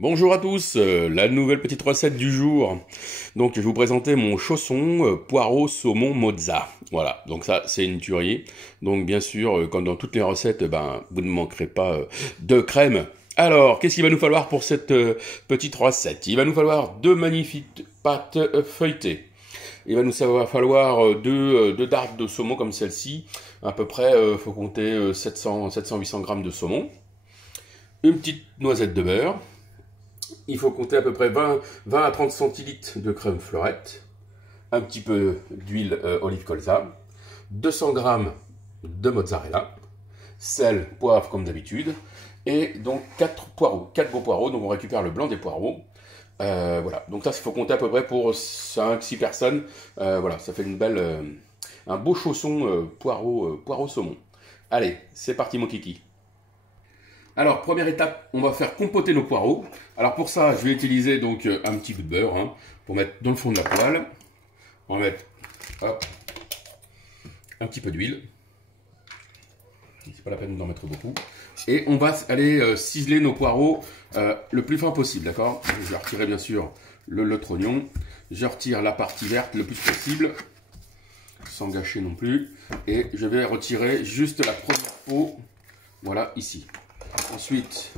Bonjour à tous, la nouvelle petite recette du jour. Donc je vais vous présenter mon chausson poireau saumon mozza. Voilà, donc ça c'est une tuerie. Donc bien sûr, comme dans toutes les recettes, vous ne manquerez pas de crème. Alors, qu'est-ce qu'il va nous falloir pour cette petite recette? Il va nous falloir deux magnifiques pâtes feuilletées. Il va nous falloir deux dardes de saumon comme celle-ci. À peu près, faut compter 700-800 grammes de saumon. Une petite noisette de beurre. Il faut compter à peu près 20 à 30 centilitres de crème fleurette, un petit peu d'huile olive colza, 200 g de mozzarella, sel, poivre comme d'habitude, et donc 4 poireaux, 4 beaux poireaux, donc on récupère le blanc des poireaux. Voilà, donc ça il faut compter à peu près pour 5-6 personnes, voilà, ça fait une belle, un beau chausson poireau saumon. Allez, c'est parti mon kiki. Alors, première étape, on va faire compoter nos poireaux. Alors pour ça, je vais utiliser donc un petit peu de beurre pour mettre dans le fond de la poêle. On va mettre hop, un petit peu d'huile. C'est pas la peine d'en mettre beaucoup. Et on va aller ciseler nos poireaux le plus fin possible, d'accord? Je vais retirer bien sûr l'autre oignon. Je retire la partie verte le plus possible, sans gâcher non plus. Et je vais retirer juste la première peau, voilà, ici. Ensuite,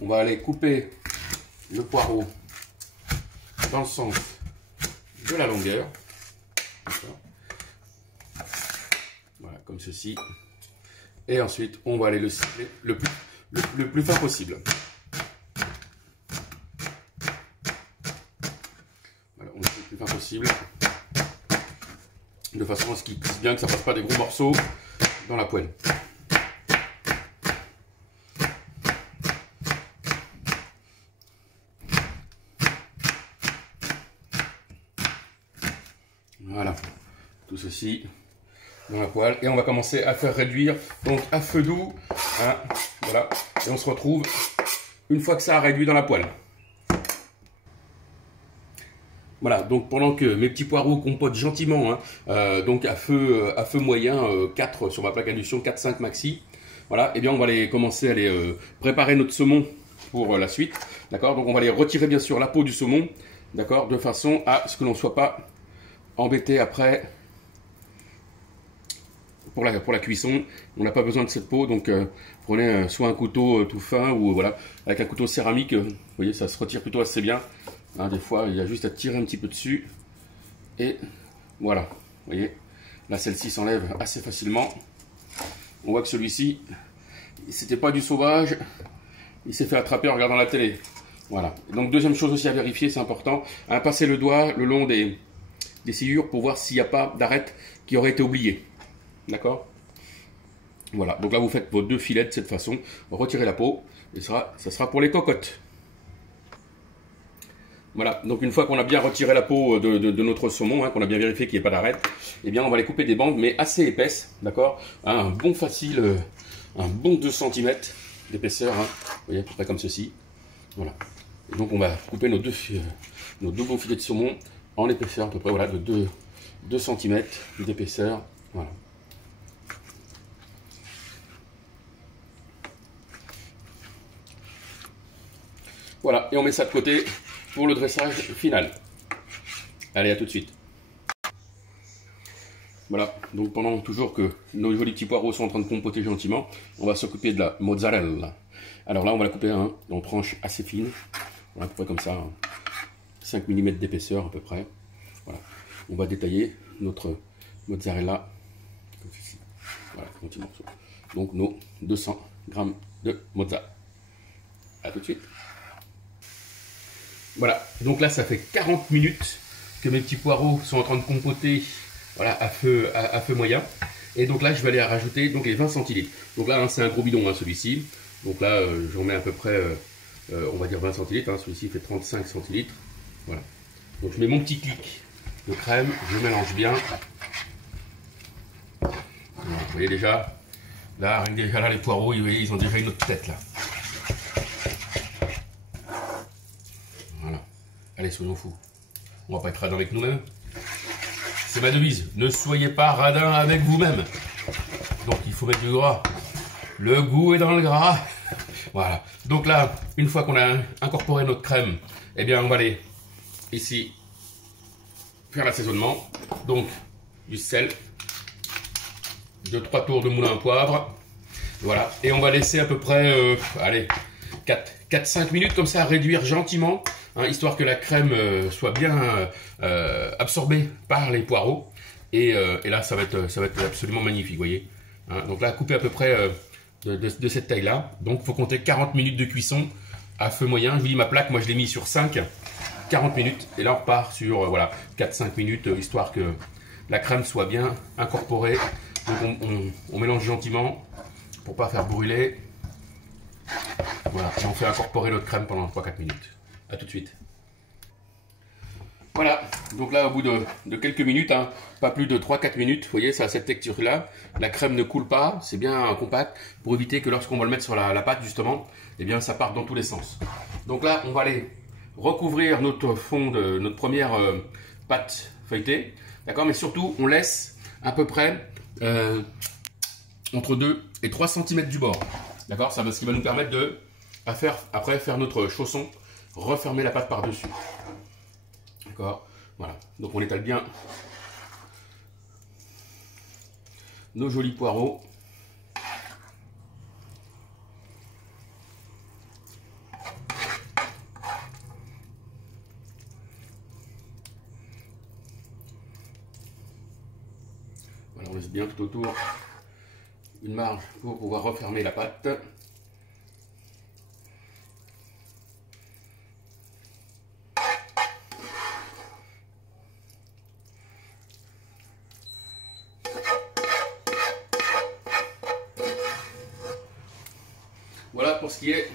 on va aller couper le poireau dans le sens de la longueur. Voilà, comme ceci. Et ensuite, on va aller le cibler le plus fin possible. Voilà, on le fait le plus fin possible. De façon à ce qu'il cuise bien, que ça ne fasse pas des gros morceaux dans la poêle. Voilà, tout ceci dans la poêle. Et on va commencer à faire réduire, donc à feu doux. Voilà, et on se retrouve une fois que ça a réduit dans la poêle. Voilà, donc pendant que mes petits poireaux compotent gentiment, donc à feu moyen, 4 sur ma plaque induction, 4-5 maxi. Voilà, et bien on va commencer à préparer notre saumon pour la suite. D'accord, donc on va aller retirer bien sûr la peau du saumon, d'accord, de façon à ce que l'on ne soit pas embêté après pour la cuisson. On n'a pas besoin de cette peau, donc prenez soit un couteau tout fin ou voilà, avec un couteau céramique, vous voyez, ça se retire plutôt assez bien. Des fois, il y a juste à tirer un petit peu dessus et voilà, vous voyez, là celle-ci s'enlève assez facilement. On voit que celui-ci, c'était pas du sauvage, il s'est fait attraper en regardant la télé. Voilà. Donc deuxième chose aussi à vérifier, c'est important, passer le doigt le long des sciures pour voir s'il n'y a pas d'arête qui aurait été oubliée. D'accord? Voilà, donc là vous faites vos deux filets de cette façon, retirez la peau, et ça sera pour les cocottes. Voilà, donc une fois qu'on a bien retiré la peau de notre saumon, qu'on a bien vérifié qu'il n'y ait pas d'arête, eh bien on va les couper des bandes, mais assez épaisses, d'accord? Un bon 2 cm d'épaisseur, vous voyez, à peu près comme ceci. Voilà, et donc on va couper nos deux beaux filets de saumon en épaisseur à peu près, voilà, de 2 cm d'épaisseur, voilà. Voilà, et on met ça de côté pour le dressage final. Allez, à tout de suite. Voilà, donc pendant toujours que nos jolis petits poireaux sont en train de compoter gentiment, on va s'occuper de la mozzarella. Alors là, on va la couper en tranches assez fines, voilà, à peu près comme ça, 5 mm d'épaisseur à peu près. Voilà, on va détailler notre mozzarella comme ceci. Voilà, un petit morceau. Donc nos 200 g de mozza. À tout de suite. Voilà, donc là ça fait 40 minutes que mes petits poireaux sont en train de compoter, voilà, à feu moyen. Et donc là je vais aller rajouter donc les 20 centilitres. Donc là c'est un gros bidon celui-ci. Donc là j'en mets à peu près, on va dire 20 centilitres. Celui-ci fait 35 centilitres. Voilà. Donc je mets mon petit clic de crème, je mélange bien. Voilà, vous voyez déjà, là, déjà là les poireaux, ils ont déjà une autre tête là. Allez, soyons fous. On va pas être radin avec nous-mêmes. C'est ma devise. Ne soyez pas radin avec vous-même. Donc il faut mettre du gras. Le goût est dans le gras. Voilà. Donc là, une fois qu'on a incorporé notre crème, eh bien on va aller ici faire l'assaisonnement. Donc du sel, 2-3 tours de moulin à poivre. Voilà. Et on va laisser à peu près, allez, 4-5 minutes comme ça, à réduire gentiment, hein, histoire que la crème soit bien absorbée par les poireaux. Et là, ça va être absolument magnifique, vous voyez. Hein, donc là, couper à peu près de cette taille-là. Donc, il faut compter 40 minutes de cuisson à feu moyen. Je vous dis, ma plaque, moi, je l'ai mis sur 5, 40 minutes. Et là, on repart sur voilà, 4-5 minutes, histoire que la crème soit bien incorporée. Donc, on mélange gentiment pour pas faire brûler. Voilà, et on fait incorporer notre crème pendant 3-4 minutes. A tout de suite. Voilà, donc là au bout de quelques minutes, hein, pas plus de 3-4 minutes, vous voyez, ça a cette texture là, la crème ne coule pas, c'est bien compact, pour éviter que lorsqu'on va le mettre sur la pâte justement, eh bien ça parte dans tous les sens. Donc là, on va aller recouvrir notre fond de notre première pâte feuilletée, d'accord, mais surtout on laisse à peu près entre 2 et 3 cm du bord, d'accord, ça va, ce qui va nous permettre de après faire notre chausson, refermer la pâte par-dessus. D'accord, voilà. Donc on étale bien nos jolis poireaux. Voilà, on laisse bien tout autour une marge pour pouvoir refermer la pâte. Voilà pour ce qui est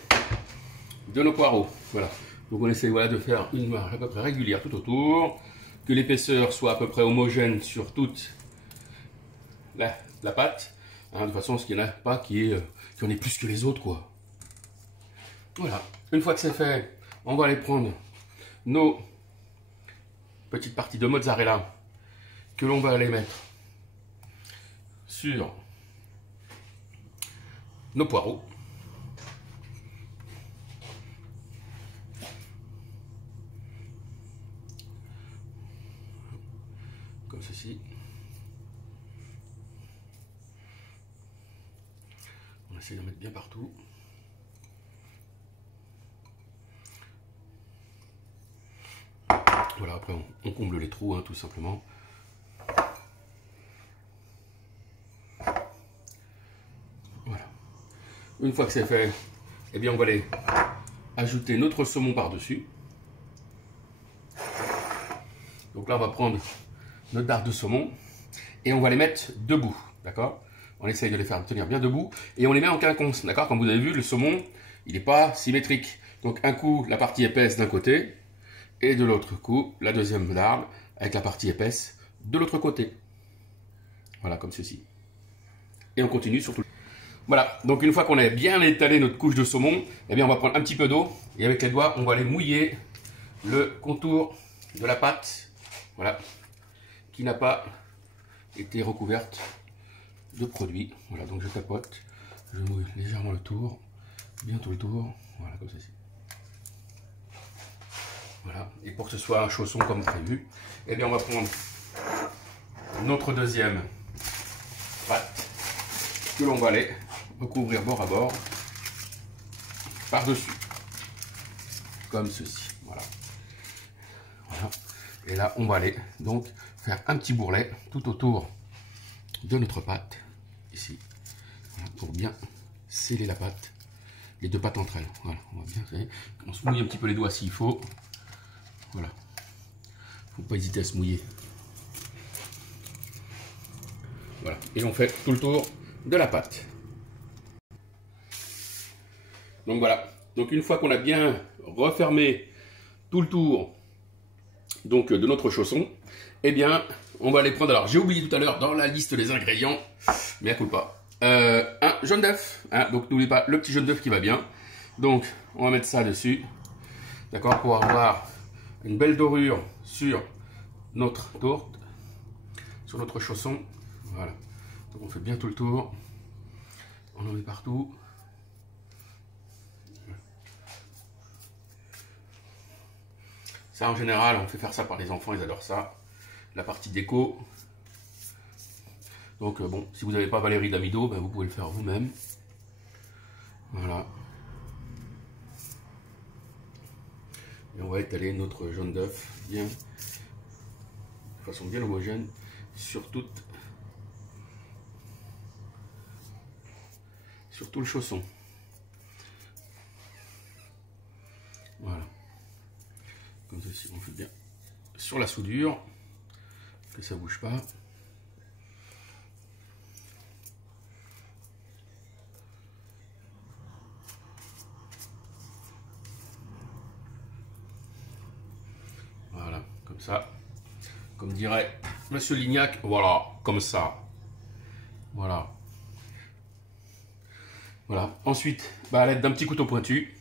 de nos poireaux. Voilà. Donc on essaie voilà, de faire une marge à peu près régulière tout autour, que l'épaisseur soit à peu près homogène sur toute la pâte, hein, de façon à ce qu'il n'y en a pas qui en ait plus que les autres, quoi. Voilà. Une fois que c'est fait, on va aller prendre nos petites parties de mozzarella que l'on va aller mettre sur nos poireaux. Comme ceci. On essaie d'en mettre bien partout. Voilà, après on comble les trous, hein, tout simplement. Voilà. Une fois que c'est fait, eh bien on va aller ajouter notre saumon par-dessus. Donc là on va prendre notre barre de saumon et on va les mettre debout, d'accord? On essaye de les faire tenir bien debout et on les met en quinconce, d'accord? Comme vous avez vu, le saumon, il n'est pas symétrique. Donc un coup, la partie épaisse d'un côté et de l'autre coup, la deuxième larme avec la partie épaisse de l'autre côté. Voilà, comme ceci. Et on continue sur tout. Voilà, donc une fois qu'on a bien étalé notre couche de saumon, eh bien on va prendre un petit peu d'eau et avec les doigts, on va aller mouiller le contour de la pâte, voilà, qui n'a pas été recouverte de produit. Voilà, donc je tapote, je mouille légèrement le tour, bien tout le tour, voilà, comme ceci. Voilà, et pour que ce soit un chausson comme prévu, eh bien on va prendre notre deuxième pâte que l'on va aller recouvrir bord à bord par-dessus, comme ceci. Voilà. Voilà. Et là, on va aller donc faire un petit bourrelet tout autour de notre pâte, ici, voilà, pour bien sceller la pâte, les deux pâtes entre elles. Voilà, on va bien, on se mouille un petit peu les doigts s'il faut. Voilà, faut pas hésiter à se mouiller. Voilà, et on fait tout le tour de la pâte. Donc voilà, donc une fois qu'on a bien refermé tout le tour donc de notre chausson, eh bien on va les prendre. Alors j'ai oublié tout à l'heure dans la liste des ingrédients, mais à coup pas, un jaune d'œuf, hein, donc n'oubliez pas le petit jaune d'œuf qui va bien. Donc on va mettre ça dessus, d'accord, pour avoir une belle dorure sur notre tourte, sur notre chausson. Voilà, donc on fait bien tout le tour, on en met partout. Ça, en général, on fait faire ça par les enfants, ils adorent ça. La partie déco. Donc, bon, si vous n'avez pas Valérie Damido, ben, vous pouvez le faire vous-même. Voilà. Et on va étaler notre jaune d'œuf bien, de façon bien homogène sur tout le chausson. Voilà. Comme ceci, on fait bien sur la soudure, que ça bouge pas. Voilà, comme ça. Comme dirait Monsieur Lignac, voilà, comme ça. Voilà. Voilà. Ensuite, à l'aide d'un petit couteau pointu,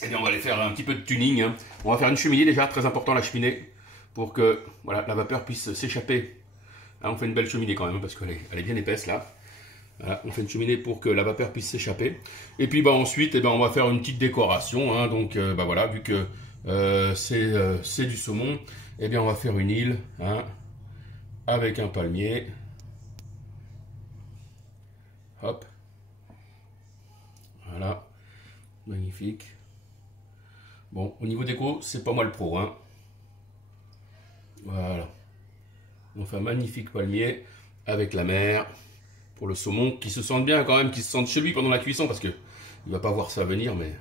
et bien on va aller faire un petit peu de tuning. Hein. On va faire une cheminée déjà, très important la cheminée, pour que voilà, la vapeur puisse s'échapper. Hein, on fait une belle cheminée quand même, parce qu'elle est bien épaisse là. Voilà, on fait une cheminée pour que la vapeur puisse s'échapper. Et puis ensuite, on va faire une petite décoration. Hein, donc voilà, vu que c'est du saumon, et bien on va faire une île hein, avec un palmier. Hop. Voilà. Magnifique. Bon, au niveau déco, c'est pas moi le pro. Hein. Voilà. On fait un magnifique palmier avec la mer. Pour le saumon, qui se sente bien quand même, qui se sente chez lui pendant la cuisson, parce que il va pas voir ça venir, mais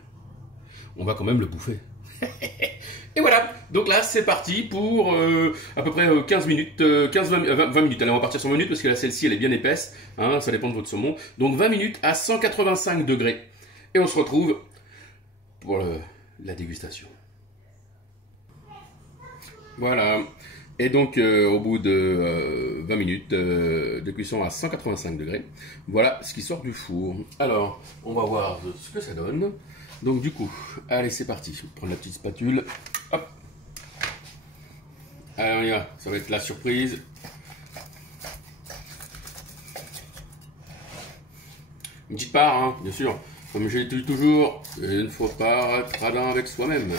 on va quand même le bouffer. Et voilà, donc là c'est parti pour à peu près 15 minutes, 20 minutes. Allez, on va partir sur 20 minutes parce que là celle-ci elle est bien épaisse, hein, ça dépend de votre saumon. Donc 20 minutes à 185 degrés. Et on se retrouve pour la dégustation. Voilà. Et donc, au bout de 20 minutes de cuisson à 185 degrés, voilà ce qui sort du four. Alors, on va voir ce que ça donne. Donc, du coup, allez, c'est parti. Je vais prendre la petite spatule. Hop. Allez, on y va. Ça va être la surprise. Une petite part, hein, bien sûr. Comme je l'ai dit toujours, il ne faut pas être radin avec soi-même.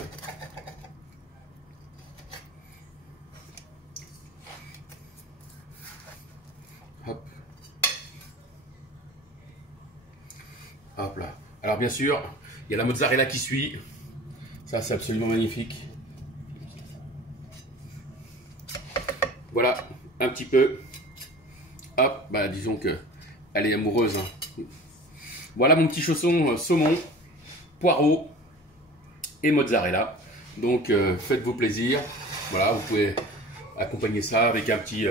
Hop. Hop là. Alors bien sûr, il y a la mozzarella qui suit. Ça, c'est absolument magnifique. Voilà, un petit peu. Hop, disons que elle est amoureuse. Hein. Voilà mon petit chausson saumon, poireau et mozzarella. Donc faites-vous plaisir. Voilà, vous pouvez accompagner ça avec un petit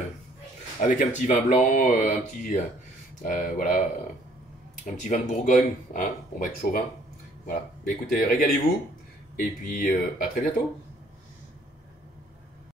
vin blanc, voilà, un petit vin de Bourgogne. Hein, on va être chauvin. Voilà. Écoutez, régalez-vous et puis à très bientôt.